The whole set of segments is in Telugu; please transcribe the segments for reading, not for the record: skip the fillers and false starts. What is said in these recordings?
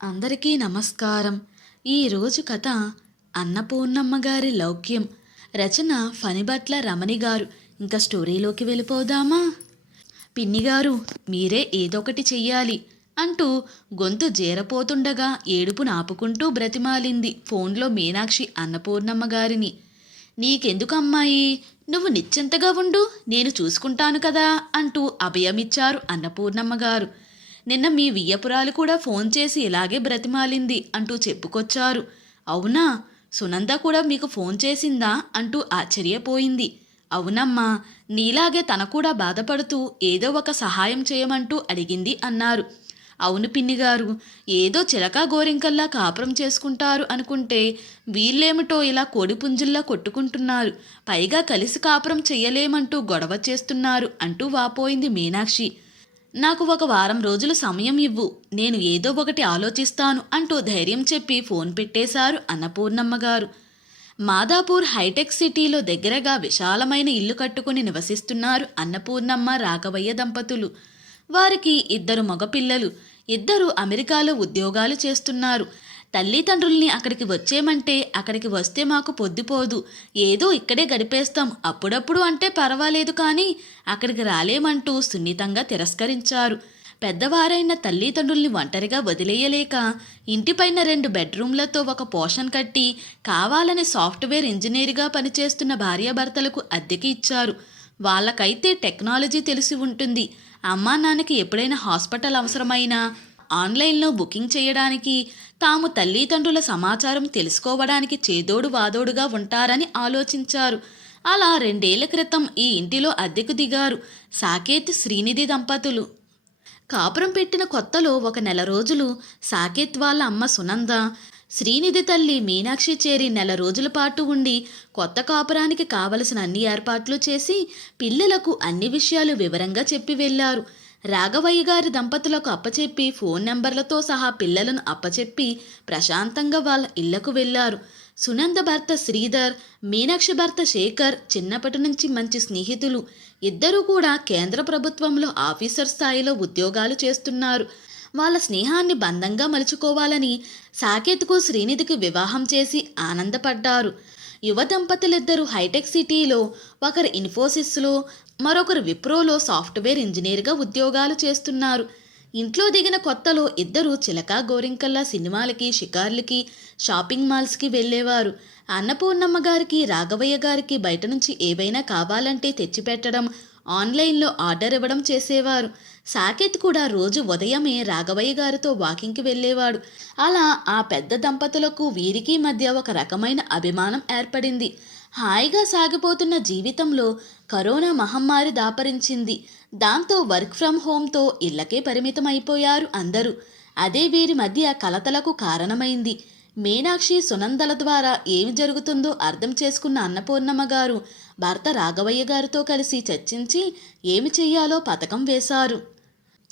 అందరికీ నమస్కారం. ఈరోజు కథ అన్నపూర్ణమ్మ గారి లౌక్యం. రచన ఫణిభట్ల రమణి గారు. ఇంకా స్టోరీలోకి వెళ్ళిపోదామా? పిన్నిగారు, మీరే ఏదొకటి చెయ్యాలి అంటూ గొంతు జేరపోతుండగా ఏడుపును ఆపుకుంటూ బ్రతిమాలింది ఫోన్లో మీనాక్షి అన్నపూర్ణమ్మ గారిని. నీకెందుకమ్మాయి, నువ్వు నిశ్చింతగా ఉండు, నేను చూసుకుంటాను కదా అంటూ అభయమిచ్చారు అన్నపూర్ణమ్మ గారు. నిన్న మీ వియ్యపురాలు కూడా ఫోన్ చేసి ఇలాగే బ్రతిమాలింది అంటూ చెప్పుకొచ్చారు. అవునా, సునంద కూడా మీకు ఫోన్ చేసిందా అంటూ ఆశ్చర్యపోయింది. అవునమ్మా, నీలాగే తన కూడా బాధపడుతూ ఏదో ఒక సహాయం చేయమంటూ అడిగింది అన్నారు. అవును పిన్నిగారు, ఏదో చిలకా గోరింకల్లా కాపురం చేసుకుంటారు అనుకుంటే వీళ్ళేమిటో ఇలా కోడిపుంజుల్లా కొట్టుకుంటున్నారు, పైగా కలిసి కాపురం చెయ్యలేమంటూ గొడవ చేస్తున్నారు అంటూ వాపోయింది మీనాక్షి. నాకు ఒక వారం రోజులు సమయం ఇవ్వు, నేను ఏదో ఒకటి ఆలోచిస్తాను అంటూ ధైర్యం చెప్పి ఫోన్ పెట్టేశారు అన్నపూర్ణమ్మ గారు. మాదాపూర్ హైటెక్ సిటీలో దగ్గరగా విశాలమైన ఇల్లు కట్టుకుని నివసిస్తున్నారు అన్నపూర్ణమ్మ రాఘవయ్య దంపతులు. వారికి ఇద్దరు మగపిల్లలు, ఇద్దరు అమెరికాలో ఉద్యోగాలు చేస్తున్నారు. తల్లిదండ్రుల్ని అక్కడికి వచ్చేమంటే అక్కడికి వస్తే మాకు పొద్దుపోదు, ఏదో ఇక్కడే గడిపేస్తాం, అప్పుడప్పుడు అంటే పర్వాలేదు కానీ అక్కడికి రాలేమంటూ సున్నితంగా తిరస్కరించారు. పెద్దవారైన తల్లిదండ్రుల్ని ఒంటరిగా వదిలేయలేక ఇంటిపైన 2 బెడ్రూమ్లతో ఒక పోర్షన్ కట్టి కావాలని సాఫ్ట్వేర్ ఇంజనీర్గా పనిచేస్తున్న భార్యాభర్తలకు అద్దెకి ఇచ్చారు. వాళ్ళకైతే టెక్నాలజీ తెలిసి ఉంటుంది. అమ్మా నాన్నకి ఎప్పుడైనా హాస్పిటల్ అవసరమైనా ఆన్లైన్లో బుకింగ్ చేయడానికి, తాము తల్లిదండ్రుల సమాచారం తెలుసుకోవడానికి చేదోడు వాదోడుగా ఉంటారని ఆలోచించారు. అలా 2 ఏళ్ల క్రితం ఈ ఇంటిలో అద్దెకు దిగారు సాకేత్ శ్రీనిధి దంపతులు. కాపురం పెట్టిన కొత్తలో ఒక నెల రోజులు సాకేత్ వాళ్ళ అమ్మ సునంద, శ్రీనిధి తల్లి మీనాక్షి చేరి నెల రోజుల పాటు ఉండి కొత్త కాపురానికి కావలసిన అన్ని ఏర్పాట్లు చేసి పిల్లలకు అన్ని విషయాలు వివరంగా చెప్పి వెళ్లారు. రాఘవయ్య గారి దంపతులకు అప్పచెప్పి ఫోన్ నెంబర్లతో సహా పిల్లలను అప్పచెప్పి ప్రశాంతంగా వాళ్ళ ఇళ్లకు వెళ్లారు. సునంద భర్త శ్రీధర్, మీనాక్షి భర్త శేఖర్ చిన్నప్పటి నుంచి మంచి స్నేహితులు. ఇద్దరూ కూడా కేంద్ర ప్రభుత్వంలో ఆఫీసర్ స్థాయిలో ఉద్యోగాలు చేస్తున్నారు. వాళ్ళ స్నేహాన్ని బంధంగా మలుచుకోవాలని సాకేత్కు శ్రీనిధికి వివాహం చేసి ఆనందపడ్డారు. యువ దంపతులిద్దరూ హైటెక్ సిటీలో, ఒకరు ఇన్ఫోసిస్లో, మరొకరు విప్రోలో సాఫ్ట్వేర్ ఇంజనీర్గా ఉద్యోగాలు చేస్తున్నారు. ఇంట్లో దిగిన కొత్తలో ఇద్దరు చిలకా గోరింకల్లా సినిమాలకి, షికార్లకి, షాపింగ్ మాల్స్కి వెళ్ళేవారు. అన్నపూర్ణమ్మ గారికి, రాఘవయ్య గారికి బయట నుంచి ఏవైనా కావాలంటే తెచ్చిపెట్టడం, ఆన్లైన్లో ఆర్డర్ ఇవ్వడం చేసేవారు. సాకేత్ కూడా రోజు ఉదయమే రాఘవయ్య గారితో వాకింగ్కి వెళ్ళేవాడు. అలా ఆ పెద్ద దంపతులకు వీరికి మధ్య ఒక రకమైన అభిమానం ఏర్పడింది. హాయిగా సాగిపోతున్న జీవితంలో కరోనా మహమ్మారి దాపరించింది. దాంతో వర్క్ ఫ్రమ్ హోమ్తో ఇళ్లకే పరిమితం అయిపోయారు అందరూ. అదే వీరి మధ్య కలతలకు కారణమైంది. మీనాక్షి, సునందల ద్వారా ఏమి జరుగుతుందో అర్థం చేసుకున్న అన్నపూర్ణమ్మ గారు భర్త రాఘవయ్య గారితో కలిసి చర్చించి ఏమి చెయ్యాలో పథకం వేశారు.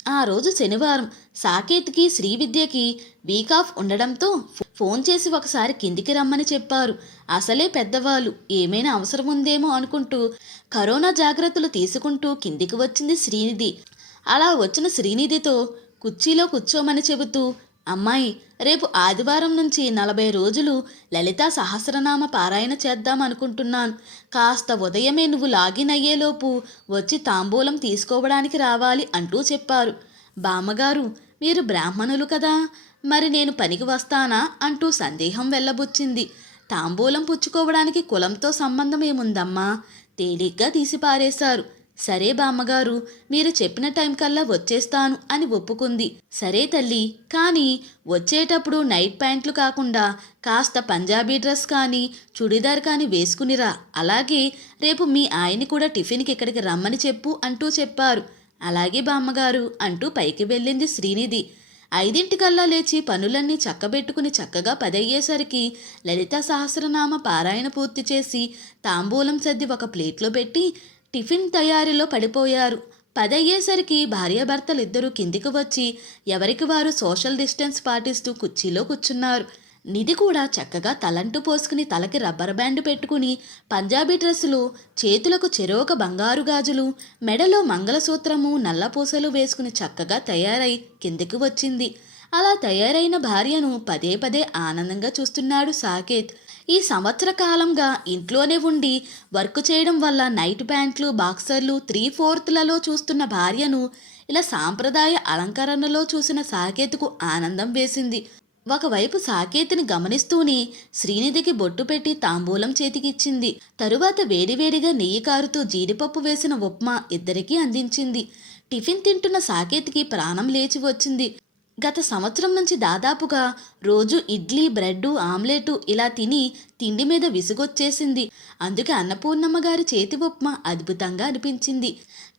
ఆ రోజు శనివారం. సాకేత్కి, శ్రీవిద్యకి వీక్ ఆఫ్ ఉండడంతో ఫోన్ చేసి ఒకసారి కిందికి రమ్మని చెప్పారు. అసలే పెద్దవాళ్ళు, ఏమైనా అవసరం ఉందేమో అనుకుంటూ కరోనా జాగ్రత్తలు తీసుకుంటూ కిందికి వచ్చింది శ్రీనిధి. అలా వచ్చిన శ్రీనిధితో కుర్చీలో కూర్చోమని చెబుతూ, అమ్మాయి, రేపు ఆదివారం నుంచి 40 రోజులు లలితా సహస్రనామ పారాయణ చేద్దాం అనుకుంటున్నాను. కాస్త ఉదయమే నువ్వు లాగిన్ అయ్యేలోపు వచ్చి తాంబూలం తీసుకోవడానికి రావాలి అంటూ చెప్పారు. బామ్మగారు, మీరు బ్రాహ్మణులు కదా, మరి నేను పనికి వస్తానా అంటూ సందేహం వెళ్ళబుచ్చింది. తాంబూలం పుచ్చుకోవడానికి కులంతో సంబంధం ఏముందమ్మా, తేలిగ్గా తీసిపారేశారు. సరే బామ్మగారు, మీరు చెప్పిన టైం కల్లా వచ్చేస్తాను అని ఒప్పుకుంది. సరే తల్లి, కానీ వచ్చేటప్పుడు నైట్ ప్యాంట్లు కాకుండా కాస్త పంజాబీ డ్రెస్ కానీ చుడిదార్ కానీ వేసుకునిరా. అలాగే రేపు మీ ఆయన్ని కూడా టిఫిన్కి ఇక్కడికి రమ్మని చెప్పు అంటూ చెప్పారు. అలాగే బామ్మగారు అంటూ పైకి వెళ్ళింది శ్రీనిధి. 5 లేచి పనులన్నీ చక్కబెట్టుకుని చక్కగా 10 అయ్యేసరికి లలితా సహస్రనామ పారాయణ పూర్తి చేసి తాంబూలం సర్ది ఒక ప్లేట్లో పెట్టి టిఫిన్ తయారీలో పడిపోయారు. 10 అయ్యేసరికి భార్యాభర్తలిద్దరూ కిందికి వచ్చి ఎవరికి వారు సోషల్ డిస్టెన్స్ పాటిస్తూ కుర్చీలో కూర్చున్నారు. నిధి కూడా చక్కగా తలంటు పోసుకుని తలకి రబ్బర్ బ్యాండ్ పెట్టుకుని పంజాబీ డ్రెస్సులు, చేతులకు చెరోక బంగారు గాజులు, మెడలో మంగళసూత్రము, నల్లపూసలు వేసుకుని చక్కగా తయారై కిందికి వచ్చింది. అలా తయారైన భార్యను పదే పదే ఆనందంగా చూస్తున్నాడు సాకేత్. ఈ సంవత్సర కాలంగా ఇంట్లోనే ఉండి వర్క్ చేయడం వల్ల నైట్ ప్యాంట్లు, బాక్సర్లు 3/4లలో చూస్తున్న భార్యను ఇలా సాంప్రదాయ అలంకరణలో చూసిన సాకేత్కు ఆనందం వేసింది. ఒకవైపు సాకేతిని గమనిస్తూనే శ్రీనిధికి బొట్టు పెట్టి తాంబూలం చేతికిచ్చింది. తరువాత వేడివేడిగా నెయ్యి కారుతూ జీడిపప్పు వేసిన ఉప్మా ఇద్దరికీ అందించింది. టిఫిన్ తింటున్న సాకేత్కి ప్రాణం లేచి వచ్చింది. గత సంవత్సరం నుంచి దాదాపుగా రోజు ఇడ్లీ, బ్రెడ్డు, ఆమ్లెటు ఇలా తిని తిండి మీద విసుగొచ్చేసింది. అందుకే అన్నపూర్ణమ్మ గారి చేతి ఉప్మా అద్భుతంగా అనిపించింది.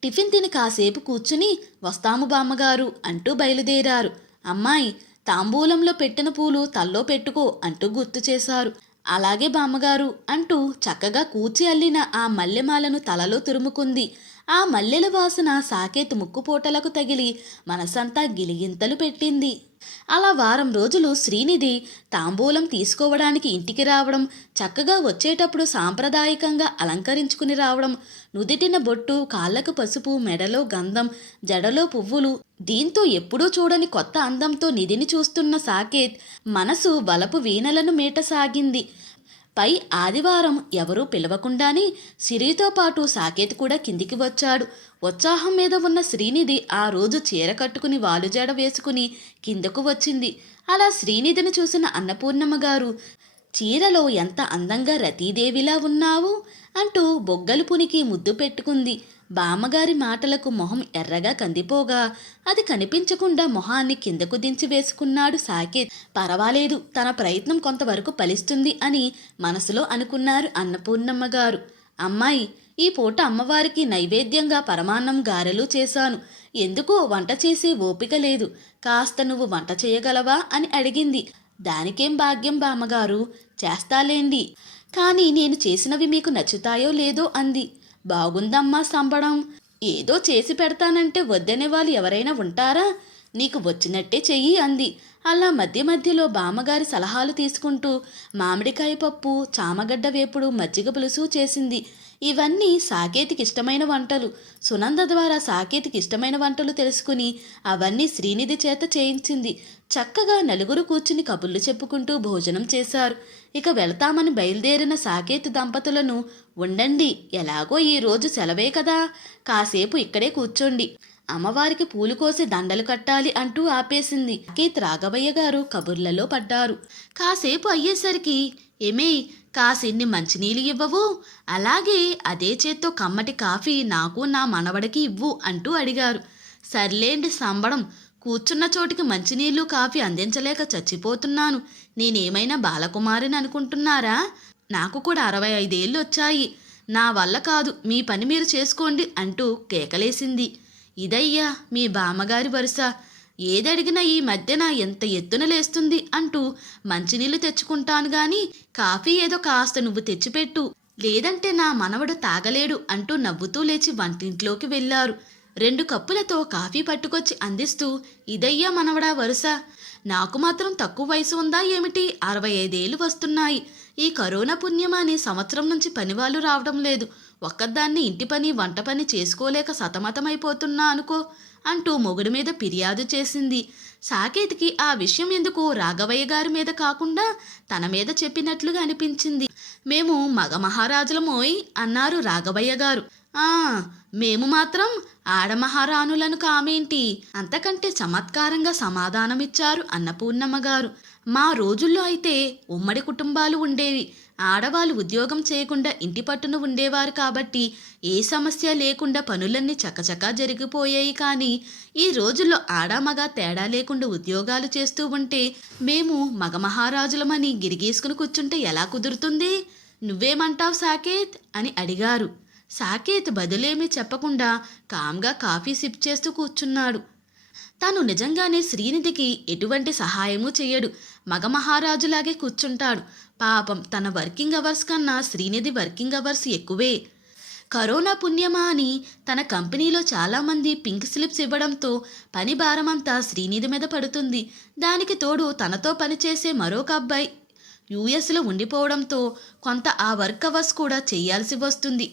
టిఫిన్ తిని కాసేపు కూర్చుని వస్తాము బామ్మగారు అంటూ బయలుదేరారు. అమ్మాయి, తాంబూలంలో పెట్టిన పూలు తల్లో పెట్టుకో అంటూ గుర్తు చేశారు. అలాగే బామ్మగారు అంటూ చక్కగా కూర్చి అల్లిన ఆ మల్లెమాలను తలలో తురుముకుంది. ఆ మల్లెల వాసన సాకేత్ ముక్కుపోటలకు తగిలి మనసంతా గిలిగింతలు పెట్టింది. అలా వారం రోజులు శ్రీనిధి తాంబూలం తీసుకోవడానికి ఇంటికి రావడం, చక్కగా వచ్చేటప్పుడు సాంప్రదాయకంగా అలంకరించుకుని రావడం, నుదిటిన బొట్టు, కాళ్ళకు పసుపు, మెడలో గంధం, జడలో పువ్వులు, దీంతో ఎప్పుడూ చూడని కొత్త అందంతో నిధిని చూస్తున్న సాకేత్ మనసు వలపు వీణలను మీటసాగింది. పై ఆదివారం ఎవరూ పిలవకుండానే సిరితో పాటు సాకేత్ కూడా కిందికి వచ్చాడు. ఉత్సాహం మీద ఉన్న శ్రీనిధి ఆ రోజు చీర కట్టుకుని వాలుజడ వేసుకుని కిందకు వచ్చింది. అలా శ్రీనిధిని చూసిన అన్నపూర్ణమ్మ గారు, చీరలో ఎంత అందంగా రతీదేవిలా ఉన్నావు అంటూ బొగ్గలు పునికి ముద్దు పెట్టుకుంది. బామ్మగారి మాటలకు మొహం ఎర్రగా కందిపోగా అది కనిపించకుండా మొహాన్ని కిందకు దించి వేసుకున్నాడు సాకేత్. పర్వాలేదు, తన ప్రయత్నం కొంతవరకు ఫలిస్తుంది అని మనసులో అనుకున్నారు అన్నపూర్ణమ్మ గారు. అమ్మాయి, ఈ పూట అమ్మవారికి నైవేద్యంగా పరమాన్నం, గారెలు చేశాను. ఎందుకో వంట చేసే ఓపిక లేదు. కాస్త నువ్వు వంట చేయగలవా అని అడిగింది. దానికేం భాగ్యం బామ్మగారు, చేస్తాలేండి. కానీ నేను చేసినవి మీకు నచ్చుతాయో లేదో అంది. బాగుందమ్మా సంబడం. ఏదో చేసి పెడతానంటే వద్దనే వాళ్ళు ఎవరైనా ఉంటారా? నీకు వచ్చినట్టే చెయ్యి అంది. అలా మధ్య మధ్యలో బామ్మగారి సలహాలు తీసుకుంటూ మామిడికాయ పప్పు, చామగడ్డ వేపుడు, మజ్జిగ పులుసు చేసింది. ఇవన్నీ సాకేతికి ఇష్టమైన వంటలు. సునంద ద్వారా సాకేతికి ఇష్టమైన వంటలు తెలుసుకుని అవన్నీ శ్రీనిధి చేత చేయించింది. చక్కగా నలుగురు కూర్చుని కబుర్లు చెప్పుకుంటూ భోజనం చేశారు. ఇక వెళ్తామని బయలుదేరిన సాకేత్ దంపతులను, ఉండండి, ఎలాగో ఈరోజు సెలవే కదా, కాసేపు ఇక్కడే కూర్చోండి, అమ్మవారికి పూలు కోసి దండలు కట్టాలి అంటూ ఆపేసింది. సాకేత్, రాఘవయ్య గారు కబుర్లలో పడ్డారు. కాసేపు అయ్యేసరికి, ఏమే, కాసిన్ని మంచినీళ్ళు ఇవ్వవు, అలాగే అదే చేత్తో కమ్మటి కాఫీ నాకు నా మనవడికి ఇవ్వు అంటూ అడిగారు. సర్లేండి సంబడం, కూర్చున్న చోటికి మంచినీళ్ళు, కాఫీ అందించలేక చచ్చిపోతున్నాను. నేనేమైనా బాలకుమారిని అనుకుంటున్నారా? నాకు కూడా 65 ఏళ్ళు వచ్చాయి. నా వల్ల కాదు, మీ పని మీరు చేసుకోండి అంటూ కేకలేసింది. ఇదయ్యా మీ బామ్మగారి వరుస. ఏదడిగినా ఈ మధ్యన ఎంత ఎత్తున లేస్తుంది అంటూ మంచినీళ్ళు తెచ్చుకుంటాను గాని కాఫీ ఏదో కాస్త నువ్వు తెచ్చిపెట్టు, లేదంటే నా మనవడు తాగలేడు అంటూ నవ్వుతూ లేచి వంటింట్లోకి వెళ్ళారు. 2 కప్పులతో కాఫీ పట్టుకొచ్చి అందిస్తూ, ఇదయ్యా మనవడా వరుస. నాకు మాత్రం తక్కువ వయసు ఉందా ఏమిటి? 65 ఏళ్ళు వస్తున్నాయి. ఈ కరోనా పుణ్యమాని సంవత్సరం నుంచి పనివాళ్ళు రావడం లేదు. ఒక్కదాన్ని ఇంటి పని, వంట పని చేసుకోలేక సతమతమైపోతున్నా అనుకో అంటూ మొగుడి మీద ఫిర్యాదు చేసింది. సాకేత్కి ఆ విషయం ఎందుకు రాఘవయ్య గారి మీద కాకుండా తన మీద చెప్పినట్లుగా అనిపించింది. మేము మగ మహారాజులమోయ్ అన్నారు రాఘవయ్య గారు. మేము మాత్రం ఆడమహారాణులను కామేంటి అంతకంటే చమత్కారంగా సమాధానమిచ్చారు అన్నపూర్ణమ్మ గారు. మా రోజుల్లో అయితే ఉమ్మడి కుటుంబాలు ఉండేవి. ఆడవాళ్ళు ఉద్యోగం చేయకుండా ఇంటి పట్టున ఉండేవారు కాబట్టి ఏ సమస్య లేకుండా పనులన్నీ చకచకా జరిగిపోయాయి. కానీ ఈ రోజుల్లో ఆడామగ తేడా లేకుండా ఉద్యోగాలు చేస్తూ ఉంటే మేము మగ మహారాజులమని గిరిగీసుకుని కూర్చుంటే ఎలా కుదురుతుంది? నువ్వేమంటావు సాకేత్ అని అడిగారు. సాకేత్ బదులేమీ చెప్పకుండా కామ్గా కాఫీ సిప్ చేస్తూ కూర్చున్నాడు. తాను నిజంగానే శ్రీనిధికి ఎటువంటి సహాయమూ చెయ్యడు. మగ మహారాజులాగే కూర్చుంటాడు. పాపం, తన వర్కింగ్ అవర్స్ కన్నా శ్రీనిధి వర్కింగ్ అవర్స్ ఎక్కువే. కరోనా పుణ్యమా అని తన కంపెనీలో చాలామంది పింక్ స్లిప్స్ ఇవ్వడంతో పని భారమంతా శ్రీనిధి మీద పడుతుంది. దానికి తోడు తనతో పనిచేసే మరొక అబ్బాయి యుఎస్లో ఉండిపోవడంతో కొంత ఆ వర్క్ అవర్స్ కూడా చేయాల్సి వస్తుంది.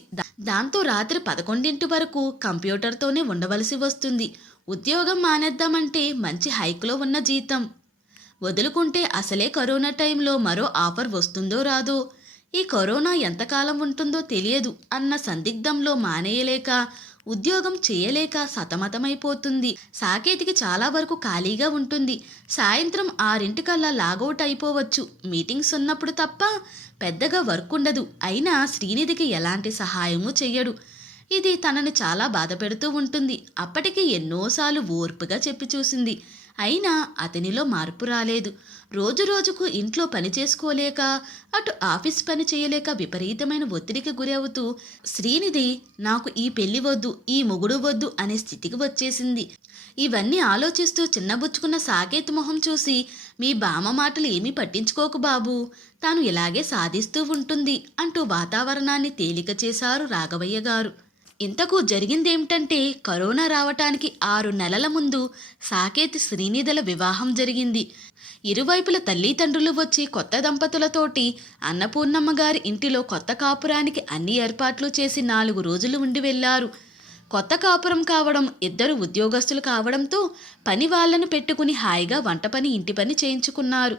దాంతో రాత్రి 11 వరకు కంప్యూటర్తోనే ఉండవలసి వస్తుంది. ఉద్యోగం మానేద్దామంటే మంచి హైక్లో ఉన్న జీతం. వదులుకుంటే అసలే కరోనా టైంలో మరో ఆఫర్ వస్తుందో రాదో, ఈ కరోనా ఎంతకాలం ఉంటుందో తెలియదు అన్న సందిగ్ధంలో మానేయలేక, ఉద్యోగం చేయలేక సతమతమైపోతుంది. సాకేతికి చాలా వరకు ఖాళీగా ఉంటుంది. సాయంత్రం 6 లాగౌట్ అయిపోవచ్చు. మీటింగ్స్ ఉన్నప్పుడు తప్ప పెద్దగా వర్క్ ఉండదు. అయినా శ్రీనిధికి ఎలాంటి సహాయమూ చెయ్యడు. ఇది తనని చాలా బాధపెడుతూ ఉంటుంది. అప్పటికి ఎన్నోసార్లు ఓర్పుగా చెప్పి చూసింది. అయినా అతనిలో మార్పు రాలేదు. రోజు రోజుకు ఇంట్లో పని చేసుకోలేక, అటు ఆఫీస్ పని చేయలేక విపరీతమైన ఒత్తిడికి గురవుతూ శ్రీనిధి నాకు ఈ పెళ్లి వద్దు, ఈ మొగుడు వద్దు అనే స్థితికి వచ్చేసింది. ఇవన్నీ ఆలోచిస్తూ చిన్నబుచ్చుకున్న సాకేత్ మొహం చూసి, మీ బామ్మ మాటలు ఏమీ పట్టించుకోకు బాబు, తాను ఇలాగే సాధిస్తూ ఉంటుంది అంటూ వాతావరణాన్ని తేలిక చేశారు రాఘవయ్య గారు. ఇంతకు జరిగిందేమిటంటే, కరోనా రావటానికి 6 నెలల ముందు సాకేత్ శ్రీనిధుల వివాహం జరిగింది. ఇరువైపుల తల్లిదండ్రులు వచ్చి కొత్త దంపతులతోటి అన్నపూర్ణమ్మ గారి ఇంటిలో కొత్త కాపురానికి అన్ని ఏర్పాట్లు చేసి 4 రోజులు ఉండి వెళ్లారు. కొత్త కాపురం కావడం, ఇద్దరు ఉద్యోగస్తులు కావడంతో పని వాళ్లను పెట్టుకుని హాయిగా వంట పని, ఇంటి పని చేయించుకున్నారు.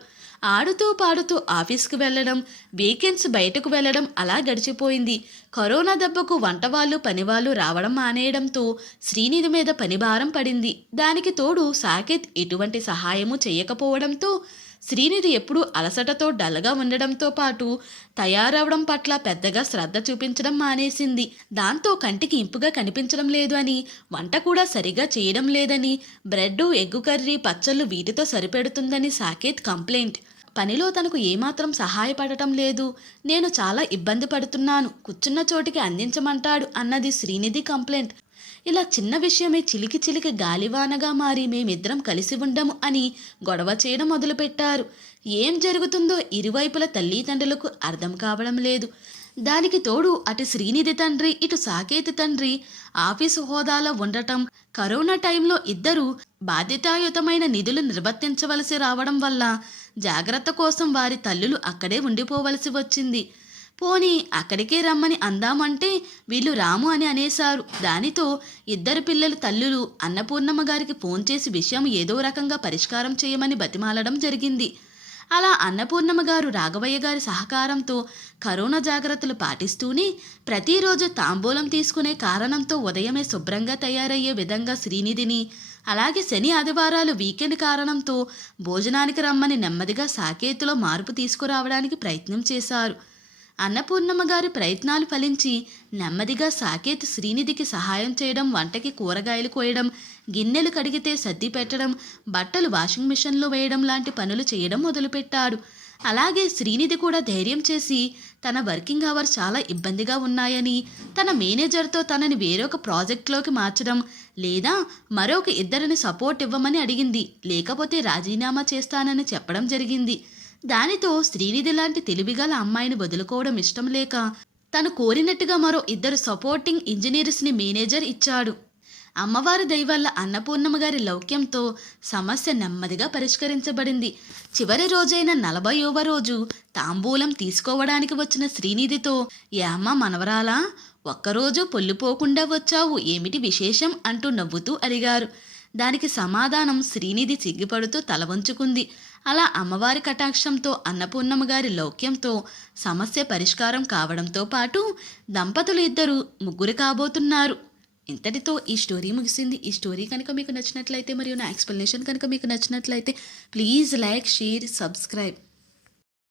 ఆడుతూ పాడుతూ ఆఫీస్కి వెళ్ళడం, వీకెండ్స్ బయటకు వెళ్ళడం అలా గడిచిపోయింది. కరోనా దెబ్బకు వంటవాళ్ళు పనివాళ్ళు రావడం మానేయడంతో శ్రీనిధి మీద పనిభారం పడింది. దానికి తోడు సాకేత్ ఎటువంటి సహాయము చేయకపోవడంతో శ్రీనిధి ఎప్పుడూ అలసటతో డల్గా ఉండడంతో పాటు తయారవడం పట్ల పెద్దగా శ్రద్ధ చూపించడం మానేసింది. దాంతో కంటికి ఇంపుగా కనిపించడం లేదు అని, వంట కూడా సరిగా చేయడం లేదని, బ్రెడ్, ఎగ్గు కర్రీ, పచ్చళ్ళు వీటితో సరిపెడుతుందని సాకేత్ కంప్లైంట్. పనిలో తనకు ఏమాత్రం సహాయపడటం లేదు, నేను చాలా ఇబ్బంది పడుతున్నాను, కూర్చున్న చోటికి అందించమంటాడు అన్నది శ్రీనిధి కంప్లైంట్. ఇలా చిన్న విషయమే చిలికి చిలికి గాలివానగా మారి మేమిద్దరం కలిసి ఉండము అని గొడవ చేయడం మొదలుపెట్టారు. ఏం జరుగుతుందో ఇరువైపుల తల్లిదండ్రులకు అర్థం కావడం లేదు. దానికి తోడు అటు శ్రీనిధి తండ్రి, ఇటు సాకేత్ తండ్రి ఆఫీసు హోదాలో ఉండటం, కరోనా టైంలో ఇద్దరూ బాధ్యతాయుతమైన నిధులు నిర్వర్తించవలసి రావడం వల్ల జాగ్రత్త కోసం వారి తల్లులు అక్కడే ఉండిపోవలసి వచ్చింది. పోనీ అక్కడికే రమ్మని అందామంటే వీళ్ళు రాము అని అనేశారు. దానితో ఇద్దరు పిల్లల తల్లులు అన్నపూర్ణమ్మ గారికి ఫోన్ చేసి విషయం ఏదో రకంగా పరిష్కారం చేయమని బతిమాలడం జరిగింది. అలా అన్నపూర్ణమ్మ గారు రాఘవయ్య గారి సహకారంతో కరోనా జాగ్రత్తలు పాటిస్తూనే ప్రతిరోజు తాంబూలం తీసుకునే కారణంతో ఉదయమే శుభ్రంగా తయారయ్యే విధంగా శ్రీనిధిని, అలాగే శని ఆదివారాలు వీకెండ్ కారణంతో భోజనానికి రమ్మని నెమ్మదిగా సాకేతులో మార్పు తీసుకురావడానికి ప్రయత్నం చేశారు. అన్నపూర్ణమ్మ గారి ప్రయత్నాలు ఫలించి నెమ్మదిగా సాకేత్ శ్రీనిధికి సహాయం చేయడం, వంటకి కూరగాయలు కోయడం, గిన్నెలు కడిగితే సర్ది పెట్టడం, బట్టలు వాషింగ్ మిషన్లో వేయడం లాంటి పనులు చేయడం మొదలుపెట్టాడు. అలాగే శ్రీనిధి కూడా ధైర్యం చేసి తన వర్కింగ్ అవర్స్ చాలా ఇబ్బందిగా ఉన్నాయని, తన మేనేజర్తో తనని వేరొక ప్రాజెక్ట్లోకి మార్చడం లేదా మరొక ఇద్దరిని సపోర్ట్ ఇవ్వమని అడిగింది. లేకపోతే రాజీనామా చేస్తానని చెప్పడం జరిగింది. దానితో శ్రీనిధి లాంటి తెలివిగల అమ్మాయిని వదులుకోవడం ఇష్టం లేక తను కోరినట్టుగా మరో 2 సపోర్టింగ్ ఇంజనీర్స్ని మేనేజర్ ఇచ్చాడు. అమ్మవారి దయవల్ల అన్నపూర్ణమ్మ గారి లౌక్యంతో సమస్య నెమ్మదిగా పరిష్కరించబడింది. చివరి రోజైన 40వ రోజు తాంబూలం తీసుకోవడానికి వచ్చిన శ్రీనిధితో, ఏ అమ్మ మనవరాలా, ఒక్కరోజు పొల్లిపోకుండా వచ్చావు, ఏమిటి విశేషం అంటూ నవ్వుతూ అడిగారు. దానికి సమాధానం శ్రీనిధి సిగ్గుపడుతూ తల వంచుకుంది. అలా అమ్మవారి కటాక్షంతో, అన్నపూర్ణమ్మ గారి లౌక్యంతో సమస్య పరిష్కారం కావడంతో పాటు దంపతులు ఇద్దరు ముగ్గురు కాబోతున్నారు. ఇంతటితో ఈ స్టోరీ ముగిసింది. ఈ స్టోరీ కనుక మీకు నచ్చినట్లయితే మరియు నా ఎక్స్ప్లెనేషన్ కనుక మీకు నచ్చినట్లయితే ప్లీజ్ లైక్, షేర్, సబ్స్క్రైబ్.